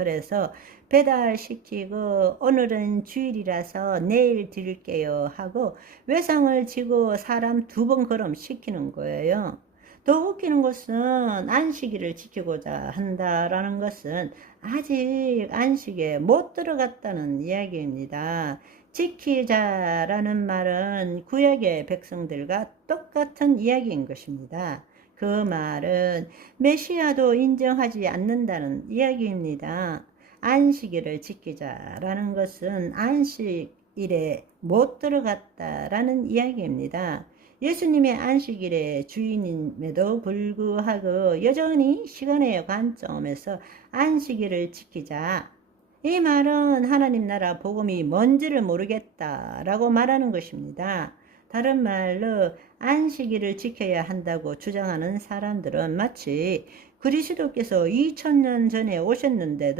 그래서 배달시키고 오늘은 주일이라서 내일 드릴게요 하고 외상을 지고 사람 두 번 걸음 시키는 거예요. 더 웃기는 것은 안식일을 지키고자 한다라는 것은 아직 안식에 못 들어갔다는 이야기입니다. 지키자라는 말은 구약의 백성들과 똑같은 이야기인 것입니다. 그 말은 메시아도 인정하지 않는다는 이야기입니다. 안식일을 지키자라는 것은 안식일에 못 들어갔다라는 이야기입니다. 예수님의 안식일의 주인임에도 불구하고 여전히 시간의 관점에서 안식일을 지키자. 이 말은 하나님 나라 복음이 뭔지를 모르겠다라고 말하는 것입니다. 다른 말로 안식일을 지켜야 한다고 주장하는 사람들은 마치 그리스도께서 2000년 전에 오셨는데도